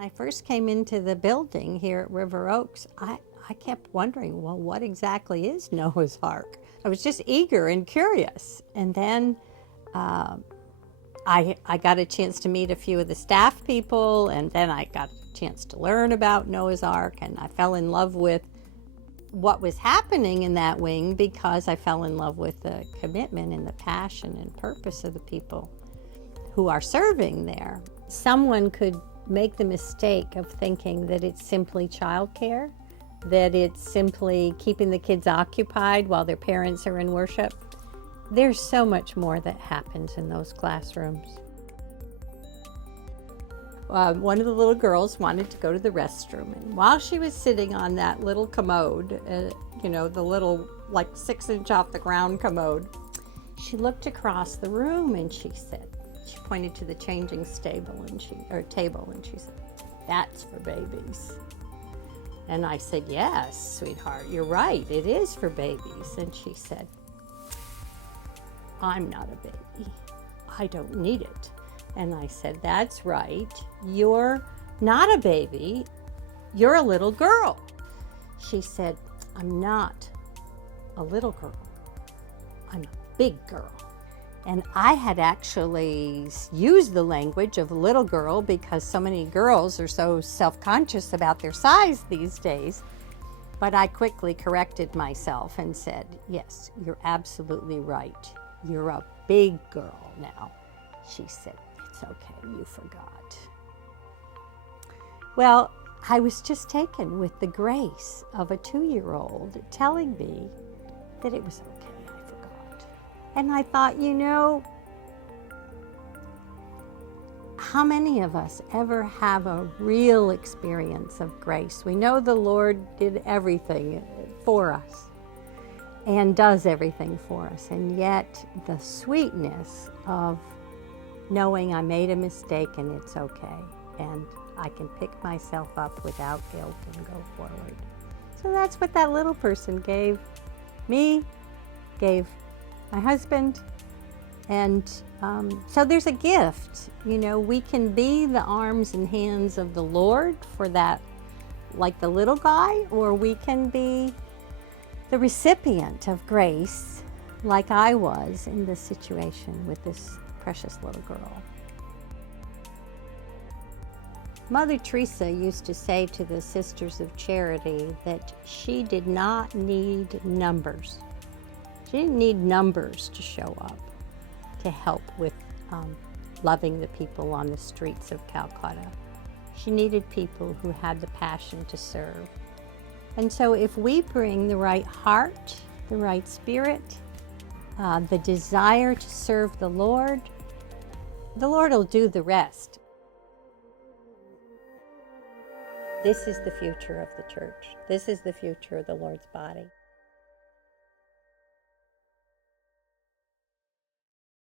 I first came into the building here at River Oaks, I kept wondering, well, what exactly is Noah's Ark? I was just eager and curious. And then I got a chance to meet a few of the staff people, and then I got a chance to learn about Noah's Ark, and I fell in love with what was happening in that wing because I fell in love with the commitment and the passion and purpose of the people who are serving there. Someone could make the mistake of thinking that it's simply childcare, that it's simply keeping the kids occupied while their parents are in worship. There's so much more that happens in those classrooms. One of the little girls wanted to go to the restroom, and while she was sitting on that little commode, the little like 6-inch off the ground commode, she looked across the room and she pointed to the changing table and she said, "That's for babies." And I said, "Yes, sweetheart, you're right, it is for babies." And she said, "I'm not a baby. I don't need it." And I said, "That's right, you're not a baby, you're a little girl." She said, "I'm not a little girl, I'm a big girl." And I had actually used the language of little girl because so many girls are so self-conscious about their size these days. But I quickly corrected myself and said, "Yes, you're absolutely right. You're a big girl now." She said, "It's okay, you forgot." Well, I was just taken with the grace of a 2-year-old telling me that it was okay. And I thought, how many of us ever have a real experience of grace? We know the Lord did everything for us and does everything for us. And yet the sweetness of knowing I made a mistake and it's okay. And I can pick myself up without guilt and go forward. So that's what that little person gave me, gave my husband, and so there's a gift. We can be the arms and hands of the Lord for that, like the little guy, or we can be the recipient of grace, like I was in this situation with this precious little girl. Mother Teresa used to say to the Sisters of Charity that she did not need numbers. She didn't need numbers to show up to help with loving the people on the streets of Calcutta. She needed people who had the passion to serve. And so if we bring the right heart, the right spirit, the desire to serve the Lord will do the rest. This is the future of the church. This is the future of the Lord's body.